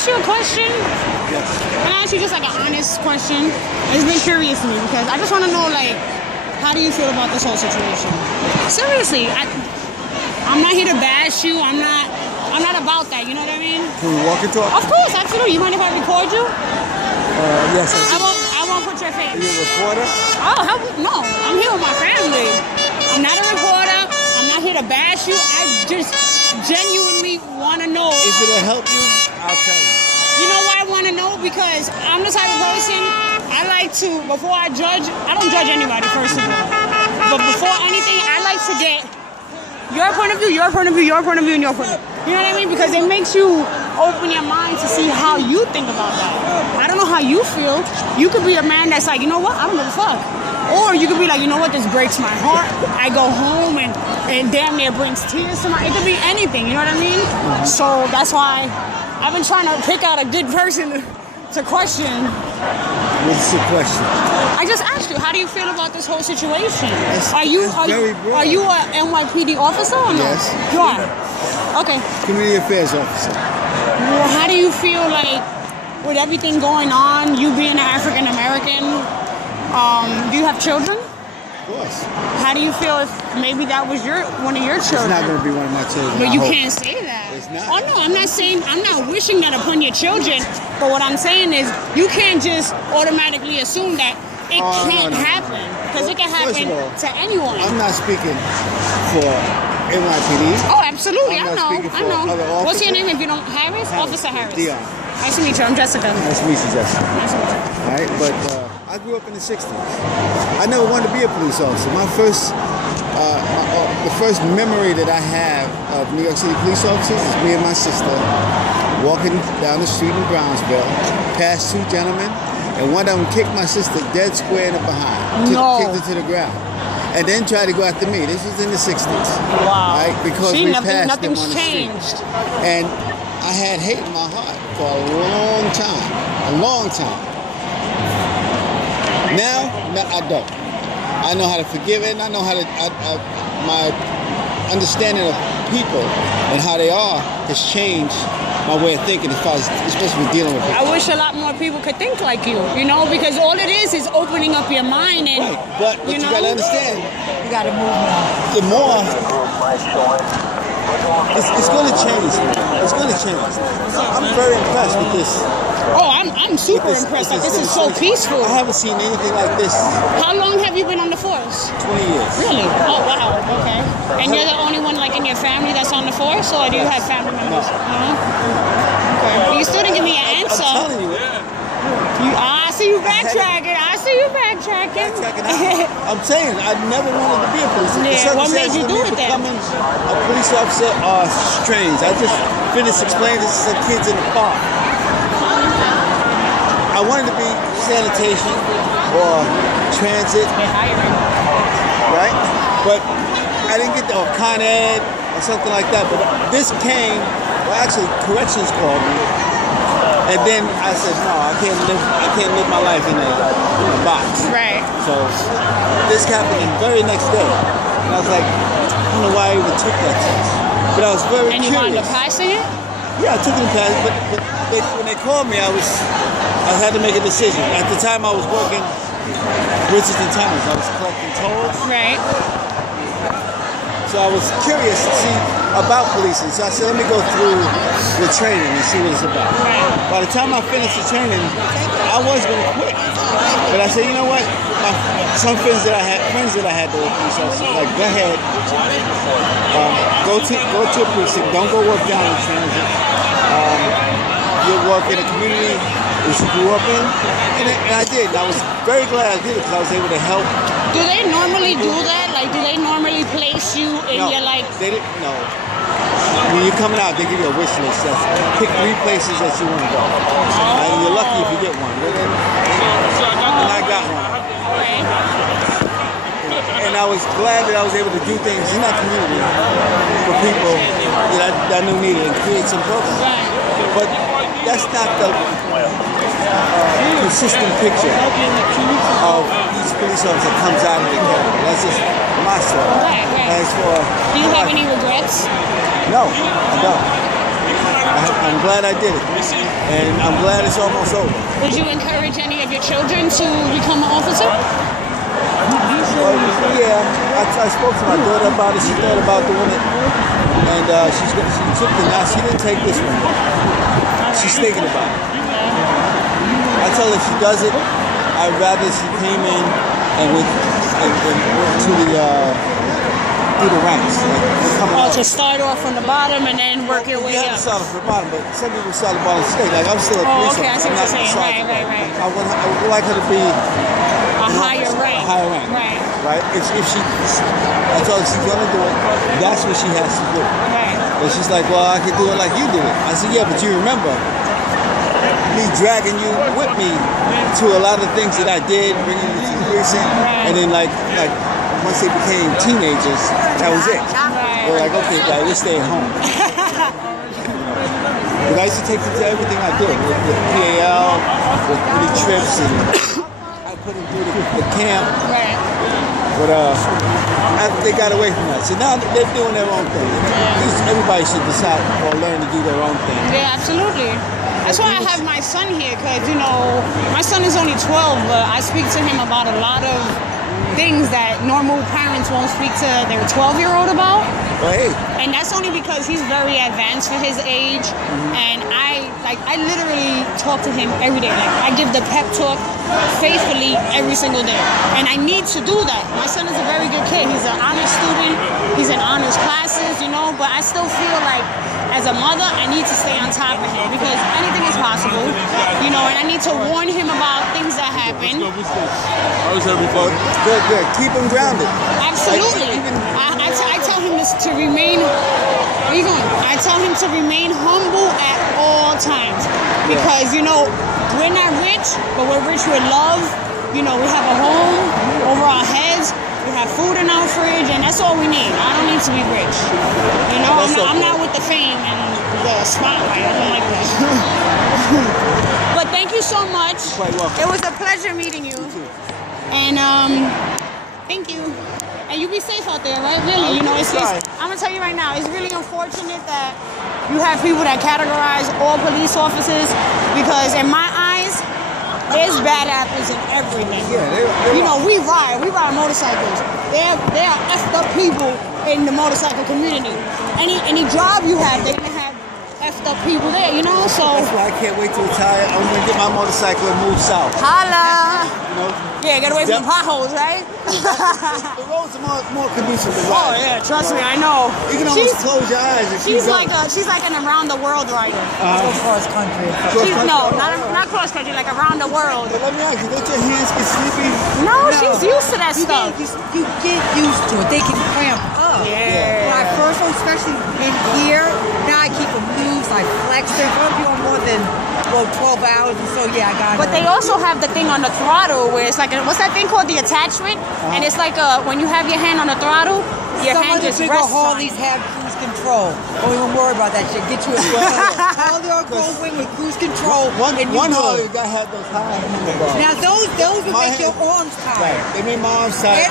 ask you a question? Yes. Can I ask you just like an honest question? It's been curious to me because I just want to know, like, how do you feel about this whole situation? Seriously, I'm not here to bash you. I'm not about that. You know what I mean? Can we walk and talk? Of course, absolutely. You mind if I record you? Yes. I won't put your face. Are you a reporter? Oh, no. I'm here with my family. I'm not a reporter. I'm not here to bash you. I just genuinely want to know. If it'll help you, I'll tell you. You know why I want to know? Because I'm the type of person, I like to, before I judge, I don't judge anybody, first of all. But before anything, I like to get your point of view, your point of view, your point of view, and your point of view. You know what I mean? Because it makes you open your mind to see how you think about that. I don't know how you feel. You could be a man that's like, you know what? I don't give a fuck. Or you could be like, you know what? This breaks my heart. I go home and damn near brings tears to my... It could be anything, you know what I mean? So that's why I've been trying to pick out a good person to question. What's the question? I just asked you, how do you feel about this whole situation? Are you a NYPD officer or no? Yes. You are? Okay. Community Affairs Officer. Well, how do you feel like with everything going on, you being an African American, do you have children? Of course. How do you feel if maybe that was one of your children? It's not going to be one of my children. But you can't say that. It's not. Oh no, I'm not wishing that upon your children. But what I'm saying is, you can't just automatically assume that it can't happen, because it can happen to anyone. I'm not speaking for NYPD. Oh, absolutely. I'm not speaking for other officers. What's your name if you don't... Harris? Officer Harris. Dion. Nice to meet you. I'm Jessica. Nice to meet you, Jessica. Nice to meet you. All right, but I grew up in the 60s. I never wanted to be a police officer. My first, the first memory that I have of New York City police officers is me and my sister walking down the street in Brownsville, past two gentlemen, and one of them kicked my sister dead square in the behind. Kicked her to the ground. And then tried to go after me. This was in the 60s. Wow. Right? Because we passed them on the changed. street. And I had hate in my heart for a long time. A long time. Now, I don't. I know how to forgive it, and I know how to, my understanding of people and how they are has changed my way of thinking as far as, especially with dealing with people. I wish a lot more people could think like you, you know, because all it is opening up your mind and, right. But you gotta understand, you gotta move more. The more, it's gonna change. It's gonna change. I'm very impressed with this. Oh, I'm super impressed. Like, this is so peaceful. I haven't seen anything like this. How long have you been on the force? 20 years. Really? Oh, wow. Okay. And you're the only one, like, in your family that's on the force, or do you have family members? No. Okay. But you still didn't give me an answer. I'm telling you. I see you backtracking. I'm saying I never wanted to be a police officer. Yeah, what made you do it then? Becoming a police officer are strange. I just finished explaining this to some kids in the park. I wanted to be sanitation or transit, right? But I didn't get or Con Ed or something like that. But this came, well, actually, corrections called me, and then I said, no, I can't live my life in a box. Right. So this happened the very next day, and I was like, I don't know why I even took that test, but I was very curious. And you wound up passing it? Yeah, I took it and passed, but when they called me, I had to make a decision. At the time, I was working Richardson Tunnels. I was collecting tolls. Right. So I was curious to see about policing. So I said, let me go through the training and see what it's about. Right. By the time I finished the training, I was going to quit. But I said, you know what? Some friends that I had that were police officers, like, go ahead, go to a precinct. Don't go work down in transit. You'll work in a community that you grew up in, and I did. And I was very glad I did it because I was able to help. Do they normally do that? Like, do they normally place you in your, like... They didn't, no. When you're coming out, they give you a wish list. Pick 3 places that you want to go. And you're lucky if you get one. And I got one. Okay. And I was glad that I was able to do things in that community for people that I knew needed and create some programs. Right. But that's not the consistent picture of each police officer that comes out of the academy. That's just my story. Right. As for, do you have any regrets? No, I don't. I I'm glad I did it. And I'm glad it's almost over. Would you encourage any of your children to become an officer? Well, yeah, I spoke to my daughter about it. She thought about doing it. And she took the now. She didn't take this one. She's thinking about it. I told her if she does it, I'd rather she came in and went to through the ranks. Like, to start off from the bottom and then work your way up. You have to start off from the bottom, but some people start at the bottom straight. Like I'm still a police officer. Okay, I see what you're saying. Right. I would like her to be a higher rank. Right. If she, I told her she's gonna do it. That's what she has to do. Right. But she's like, well, I can do it like you do it. I said, yeah, but you remember me dragging you with me to a lot of things that I did, bringing you to the precinct, and then like once they became teenagers, that was it. They're like, okay, guys, we'll stay at home. But I used to take them to everything I did, with PAL, with the trips, and I put them through the camp. Right. But they got away from that. So now they're doing their own thing. Everybody should decide or learn to do their own thing. Yeah, absolutely. That's why I have my son here, because, you know, my son is only 12, but I speak to him about a lot of things that normal parents won't speak to their 12-year-old about. Right. And that's only because he's very advanced for his age. And I literally talk to him every day. Like, I give the pep talk faithfully every single day. And I need to do that. My son is a very good kid. He's an honors student. He's in honors classes, you know, but I still feel like as a mother, I need to stay on top of him because anything is possible, you know, and I need to warn him about things that happen. How's everybody? Good. Keep him grounded. Absolutely. I tell him to remain, where you going? I tell him to remain humble at all times because, you know, we're not rich, but we're rich with love. You know, we have a home over our heads. We have food in our fridge, and that's all we need. I don't need to be rich. You know, I'm not with the fame and the spotlight. I don't like that. But thank you so much. You're quite welcome. It was a pleasure meeting you. And thank you. And you be safe out there, right? Really, you know, I'm gonna tell you right now, it's really unfortunate that you have people that categorize all police officers because, in my eyes, there's bad apples in everything. Yeah, you know, we ride motorcycles. There are effed up people in the motorcycle community. Any job you have, they're gonna have effed up people there, you know? So that's why I can't wait to retire. I'm gonna get my motorcycle and move south. Holla! You know? Yeah, get away from the potholes, right? The roads are more conducive to ride. Oh yeah, trust me, I know. You can almost close your eyes if she's like an around the world rider. Cross country. Not cross country, like around the world. But let me ask you, don't your hands get sleepy? No, she's used to that stuff. You get used to it. They can cramp up. Yeah. When I first, especially in here, now I keep them loose. I flex them. If I'm doing more than 12 hours, and so yeah, I got it. But they also have the thing on the throttle where it's like, what's that thing called? The attachment? And it's like when you have your hand on the throttle, your hand just rests on it. Some of the bigger Harleys have cruise control. Don't even worry about that shit. Get you a Harley or Goldwing with cruise control. One Harley that had those high handlebars. Now those will make your arms tired. Right. They make my arms tired.